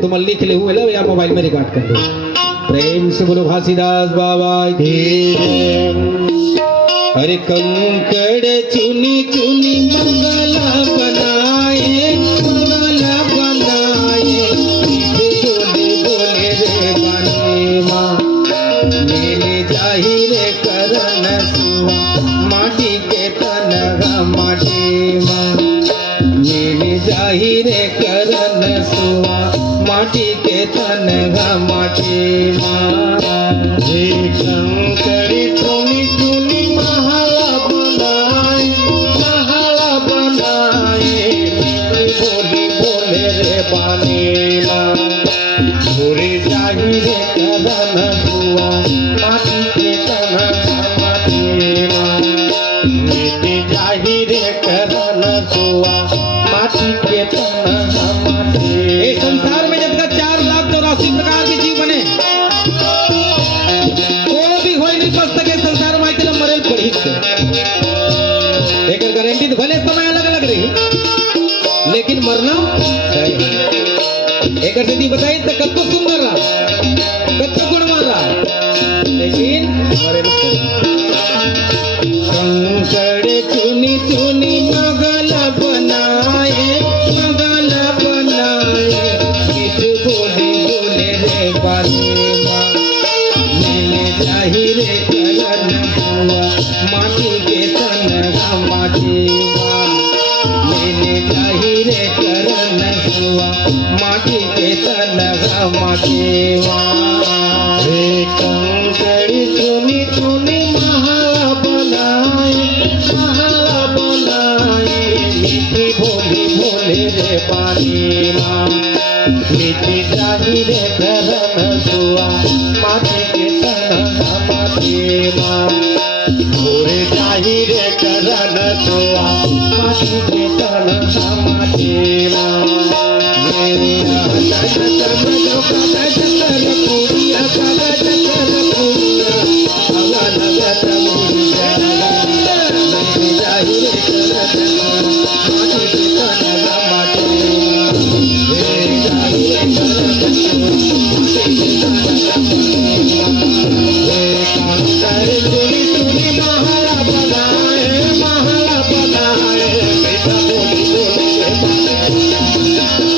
तुम लिख ले हुए या मोबाइल में रिकॉर्ड कर लो। प्रेम से बोलो घासीदास बाबा की। अरे कंकड़ चुनी चुनी मंगला बनाए, मंगला बनाए, बोले बोले रे बने माँ मेले जाहिर करन सुआ माटी के तनगा माटी माँ मेले जाहिर करन सुआ माटी के तनगा माटी माँ। कंकड़ चुनी चुनी महला बनाए, महला बनाए, बोली बोले रे बाने माँ पूरे जाहिर करन सुआ माटी के तनगा माटी माँ मेले जाहिर करन सुआ माटी के तनगा माटी। इस संसार में जब तक 4,84,00,000 प्रकार के जीव बने कोई भी होई नहीं बच सके संसार में आके मरेल पड़ी से एक गारंटी तो भले समय अलग अलग रही लेकिन मरना एक यदि बताई तो कब तो सुंदर रहा कब तो गुणवान रहा लेकिन मरेल कंकड़ चुनी चुनी मंगला बनाए, मंगला बनाए, किस बोले बोले रे बाने माँ मेले जाहिर करन सुआ माटी के तनगा माटी माँ मेले जाहिर करन सुआ माटी के तनगा माटी माँ। कंकड़ चुनी चुनी महला बनाए, महला बनाए, मीठी बोली बोले रे पानी माँ मीठी जाहिर करन सुआ माटी के तनगा माटी माँ पूरे जाहिर करन सुआ माटी के तनगा माटी माँ। मेरे आदत समझो कागज कर पूरिया, कागज कर पूरिया हवा लगत मुझे मेरे जाहिर करन माटी के तनगा माटी माँ मेरे जाहिर करन माटी के तनगा माटी माँ। कंकड़ चुनी चुनी महला बनाए, महला बनाए, बेटा बोली बोली रे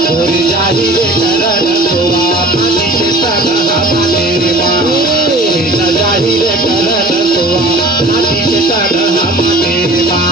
पूरी जाहिर करन सुआ माटी के तनगा माटी माँ बेटा जाहिर करन सुआ माटी के तनगा माटी माँ।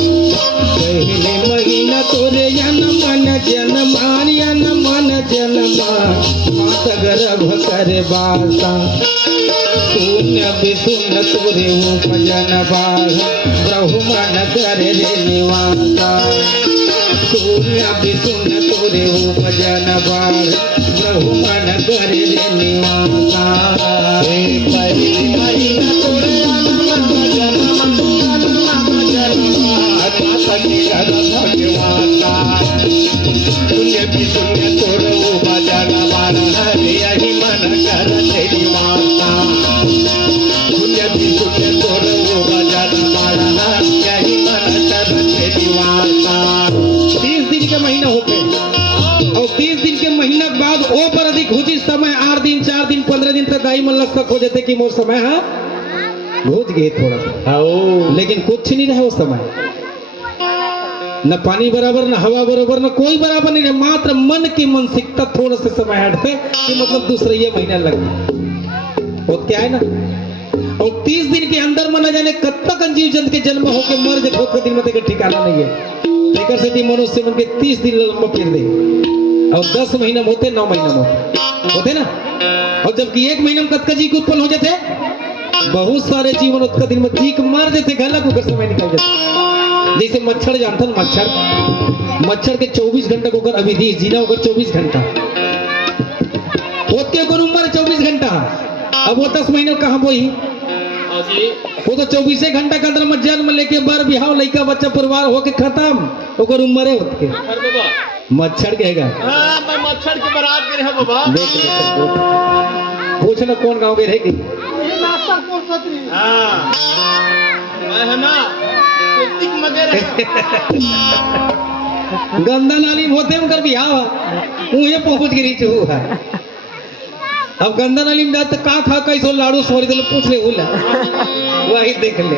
पहले महीना तोरे जन मन जनमा मात गर्भ कर बासा शून्य विशून्य तोरे उपजन बाढ़ ब्रह्मन करे रे निवासा शून्य विशून्य तोरे उपजन बाढ़ ब्रह्मन करे रे निवासा। पहले महीना तोरे शून्य विशून्य तोर उपजन बाढ़ यही मन कर तेरी माता शून्य विशून्य तोर उपजन बाढ़ यही मन कर तेरी माता। 30 दिन के महीना होते और 30 दिन के महीना के बाद ओ पर अधिक हुची समय 8 दिन 4 दिन 15 दिन तक दाई मन लगता हो जाते कि मोर समय है भूत गए थोड़ा लेकिन कुछ नहीं रहे उस समय न पानी बराबर न हवा बराबर न कोई बराबर नहीं है मात्र मन की मानसिकता थोड़ा सा समय हटते कि मतलब दूसरा ये महीना लगता और क्या है ना और 30 दिन के अंदर मन जाने कब तक जीव जंतु के जन्म होकर मर जाए बहुत दिन में ठिकाना नहीं है से मनुष्य मन के 30 दिन लंबा फिर दे और 10 महीना में होते 9 महीना में होते ना और जबकि एक महीना में कतका जीक उत्पन्न हो जाते, बहुत सारे जीवन उत्का दिन में जीक मार देते, गलत होकर समय निकल जाते। जैसे मच्छर जानता ना, मच्छर के 24 घंटा को अविधि जीना होकर 24 घंटा होते को उम्र 24 घंटा। अब वो 10 महीने कहाँ वही, वो तो 24 घंटा के अंदर में जन्म लेके बर बिहाव लड़का बच्चा परिवार होके खत्म, ओकर उम्रे होत के मच्छर कहेगा। हाँ, मैं मच्छर के बारात के रहा बाबा। पूछ ना कौन गांव में रहेगी। हाँ, मैं है ना गंदा नाली होते उनकर बिहाव उहे पहुंच गिरी चू है। अब गंदा नाली में जाते का खा कैसो लाड़ू सोरी दिल पूछ ले उला वही देख ले।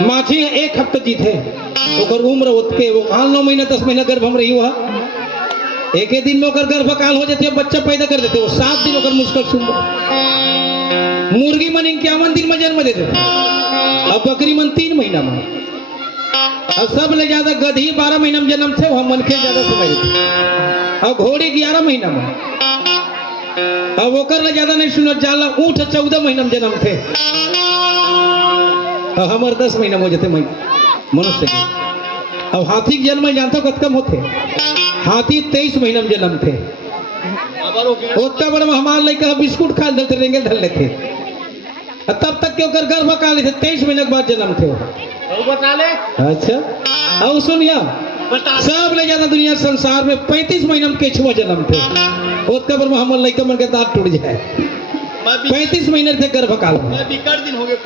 माछी 1 हफ्ता जीते, ओकर उम्र उतके वो 9 महीना 10 महीना गर्भ हम रही हुआ, एक ही दिन में ओकर गर्भकाल हो जाते, बच्चा पैदा कर देते, वो 7 दिन ओकर मुश्किल सुन। मुर्गी मन 51 दिन में जन्म देते, अब बकरी मन 3 महीना में, अब सब ले ज्यादा गधी 12 महीना में जन्म थे, वहां मनखे ज्यादा समय देते। अब घोड़ी 11 महीना में, अब ओकर ले ज्यादा नहीं सुनत जाला, ऊंट 14 महीना में जन्म थे, हमारे 10 महीना हो जाते मनुष्य के। अब हाथी के जन्म जानता हो कम होते, हाथी 23 महीना में जन्म थे, उतना बड़ा हमारे लड़का बिस्कुट खा देते, रेंगे धर लेते, तब तक के ओकर गर्भकाल थे 23 महीने के बाद जन्म थे। बता ले। अच्छा अब सुनिया, सब ले ज्यादा दुनिया संसार में 35 महीना में केचुआ जन्म थे, उतना बड़ा हमारे लड़का मन के दांत टूट जाए, 35 महीने थे गर्भकाल में। दिन हो गए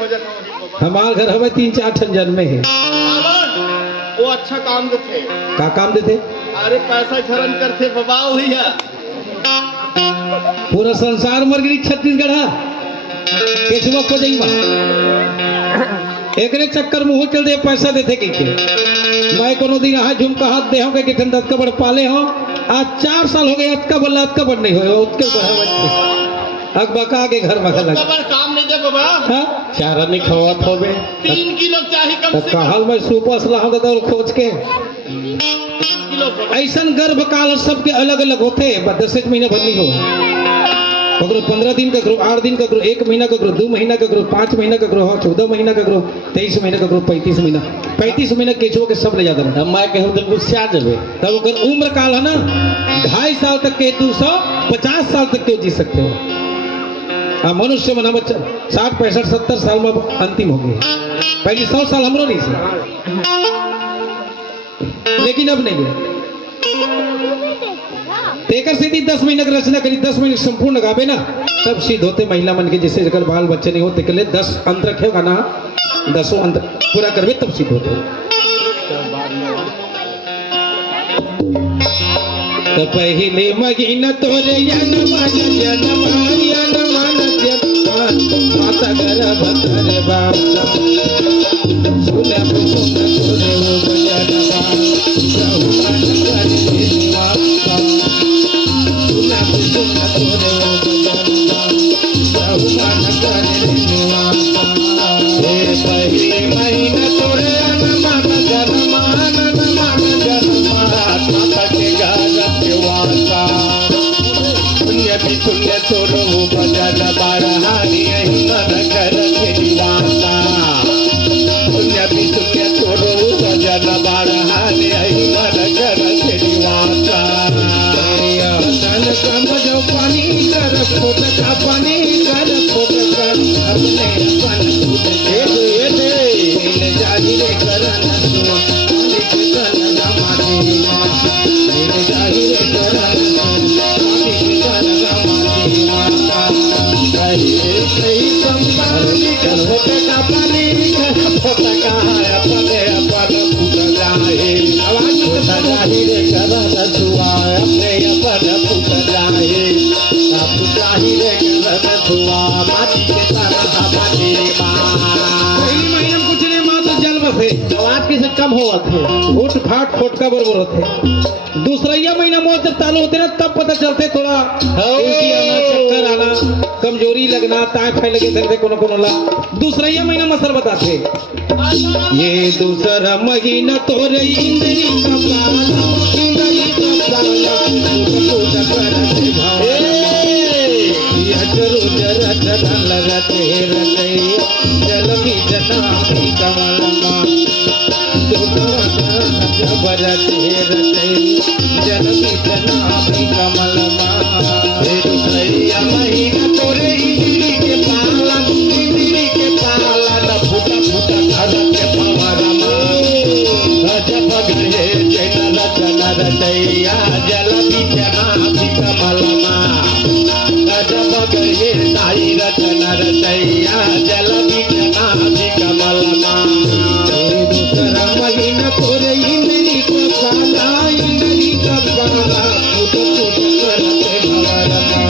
हमारे घर हमें 3-4 ठन जन्मे है। वो अच्छा काम देते, का काम देते? अरे पैसा झरन करते बाबा हुई है। पूरा संसार मर गई छत्तीसगढ़ केचुआ को जाइबा एकरे चक्कर में हो चल दे पैसा देते के मैं कोनो दिन हाथ झुमका हाथ दे होगे कि दत का बड़ पाले हो, आज 4 साल हो गए, अतका बोला अतका बड़ नहीं हो, उसके बढ़ा अकबका के घर में लग काम नहीं दे बाबा। हाँ चारा नहीं खवात हो बे 3 किलो चाहिए कम से कम। कहल में सुपा सलाह होता तो खोज के ऐसा गर्भकाल सबके अलग अलग होते, 10 महीने भर नहीं हो, ककरो 15 दिन का करो, 8 दिन का करो, 1 महीना का करो, 2 महीना का करो, 5 महीना का करो, 14 महीना का करो, 23 महीना का करो, 35 महीना। 35 महीना केचुआ के सब ले जाता है। मैं कहूँ तो गुस्सा देवे तब ओकर उम्र काल है ना 2.5 साल तक के 250 साल तक के जी सकते हो। मनुष्य मना बच्चा 60, 65, 70 साल में अंतिम हो गए, पहले 100 साल हमरो नहीं से, लेकिन अब नहीं है। तेकर से 10 महीने की रचना करी, 10 महीने संपूर्ण गावे ना, तब सिद्ध होते महिला मन के, जैसे अगर बाल बच्चे नहीं होते के लिए 10 अंत रखे होगा ना, 10 अंत पूरा करवे तब सिद्ध होते। तो पहले महीना तोरे माता गर्भ करे बाबा सुने सुने तोरे वो बजनवा बहुमान करे निवासा सुने सुने तोरे वो बजनवा बहुमान करे निवासा। हे पहले महीना तोरे अनमान जनमान माता के गर्भ के वासा पुण्य भी पुण्य तोरो वो बजन बारहानी यही मन कर निवासा पुण्य भी पुण्य तोरो वो बजन बारहानी यही मन कर निवासा। तन कम जो पानी कर फुट का पानी कर फुट कर अपने अपन फुट दे जाहिर करन सुनो मालिक कन गमानी मेरे जाहिर करन मालिक कन गमानी माता कहे संपाली कर फुट का पानी कर फुट का अपने अपन फुट जाए आवाज जाहिर करन दुआ अपने अपन फुट जाए आप जाहिर करन दुआ माटी के तरह माटी पहली महीना में कुछ नहीं मात्र जल बसे आवाज किसे कम होगा थे उठ फाट फोटका बरबर होते। दूसरा महीना में जब चालू होते ना तब पता चलते थोड़ा उल्टी आना चक्कर आना कमजोरी लगना ताय खाए लगे धरते कोनो कोनो ला दूसरा ये महीना मसर बताते ये दूसरा महीना तोरे इंद्री का पाला इंद्री का पाला पूजा करते भाव या जरूर रत लगते रते जल भी जना भी कमलमा बरते रते जल भी जना भी कमलमा दूसरा महीना तोरे इंद्री के पाला न फूटा फूटा करते भवरमा जब गढ़े जन रचन रचैया जल बिचना भी कमलमा जब गढ़े ताई रचन रचैया जल बिचना भी कमलमा दूसरा महीना तोरे इंद्री को पाला इंद्री का पाला फूट फूट करते भवरमा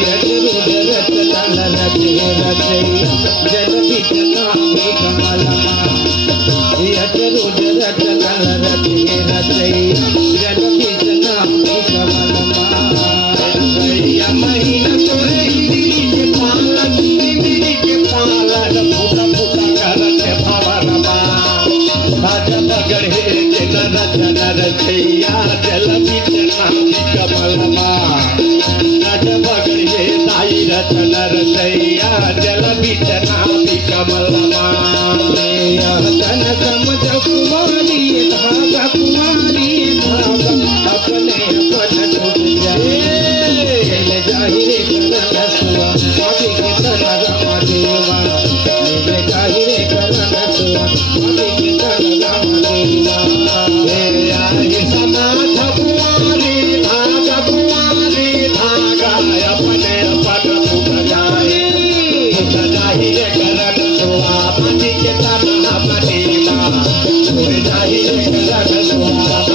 ये जरूर रत लगते रते जल भी जना भी कमलमा या जरूर रत लगते रते जल भी जना भी कमलमा महीना तोरे इंद्री के पाला न फूटा फूटा करते भवरमा जब गढ़े जन रचन रचैया जल बिचना भी कमलमा जब गढ़े ताई रचन रचैया जल बिचना भी कमलमा तन समझ कुमारी धागा अपने अपन टूट जाए जाहिरे करन सुआ स्वामी के तना रामा देवा मेरे जाहिरे करन सुआ स्वामी के तना रामा देवा समाथ कुमारी धागा अपने अपन फूट जाए जाहिरे करन सुआ माटी के तना मटीमा जाहिरे करन सुआ